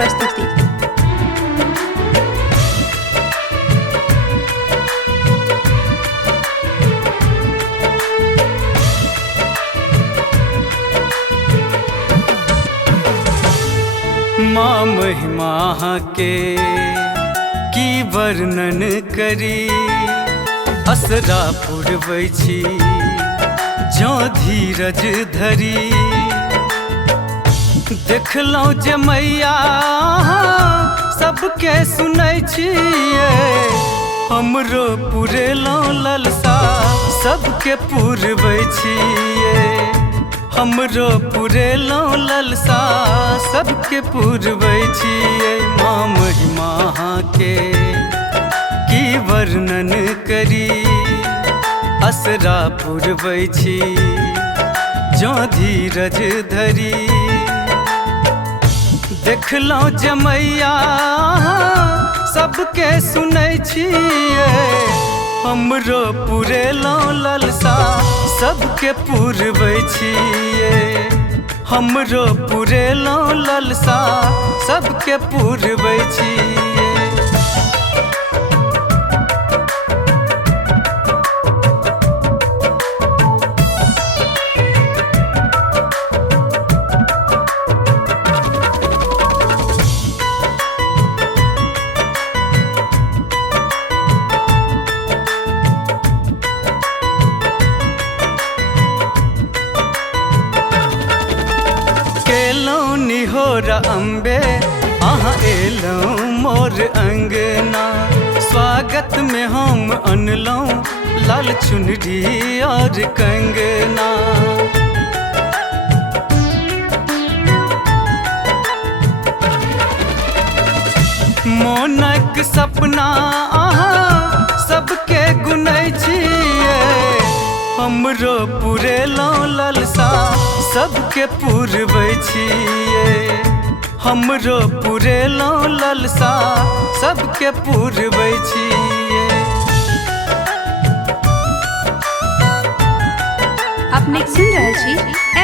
प्रस्तुति। माँ महिमा के की वर्णन करी, असरा पुरबै छी जो धीरज धरी। देखलौं जे मैया सबके सुनै छियै, हमरो पुरेलौं ललसा सबके पुरबै छियै। हमरो पुरेलौं ललसा सबके पुरबै छियै। माँ महिमा के की वर्णन करी, असरा पुरबै छी जो धीरज धरी। देखलौं जे मैया सबके सुनै छियै, हमरो पुरेलौं ललसा सबके पुरबै छियै। हमरो पुरेलौं ललसा सबके पुरबै छियै। केलौं निहोरा अम्बे अहाँ एलौं मोर अंगना। स्वागत में हम अनलौं लाल चुनरी और कंगना। मोनक सपना अहाँ सबके गुनै छियै, हमरो पुरेलौं ललसा सबके पुरबै छियै। हमरो पुरेलौं ललसा सबके पुरबै छियै। अपने सुन रहल छी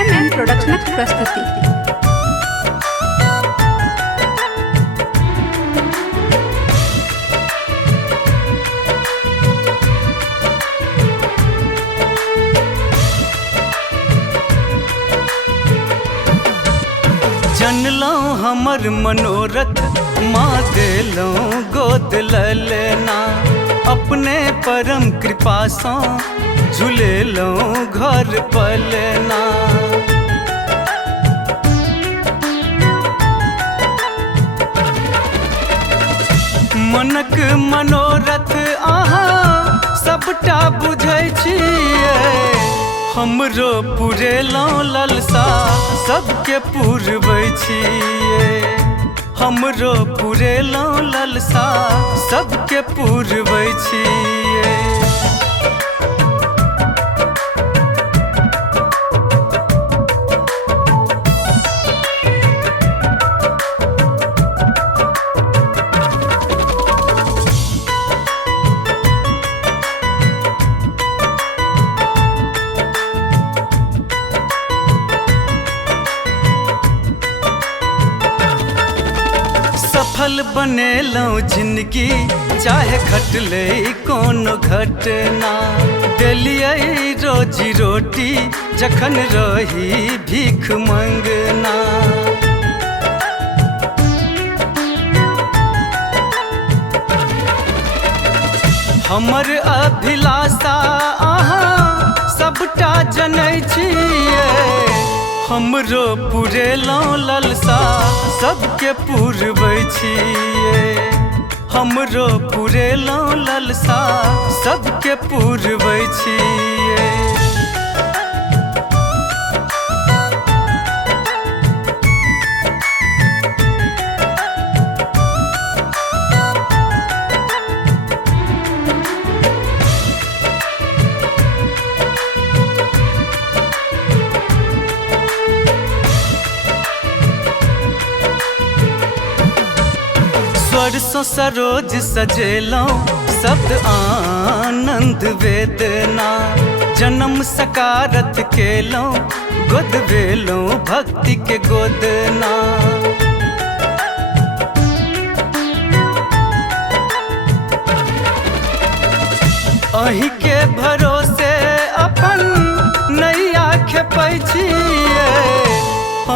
MM प्रोडक्शनक प्रस्तुति। जनलौं हमर मनोरथ माँ देलौं गोद ललना। अपने परम कृपा सँ झुलेलौं घर पलना। मनक मनोरथ अहाँ सबटा बुझै छियै, हमरो पुरेलौं ललसा सबके पुरबै छियै। हमरो पुरेलौं ललसा सबके पुरबै छियै। सफल बनेलौं जिंदगी चाहे घटले कोनो घटना। देलियै रोजी रोटी जखन रही भीख मंगना। हमर अभिलाषा अहाँ सबटा जनै छियै, हमरो पुरेलौं ललसा सबके पुरबै छियै। हमरो पुरेलौं ललसा सबके पुरबै छियै। स्वर सो सरोज सजेलौं शब्द आनंद वेदना। जन्म सकारत केलौं गोद बेलौं भक्ति के गोदना।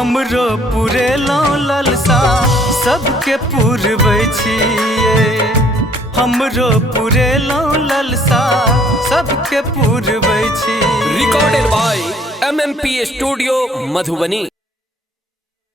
हमरो पुरेलौं ललसा सबके पुरबै छियै हमरो पुरेलौं ललसा सबके पुरबै छी recorded by MMP studio Madhubani.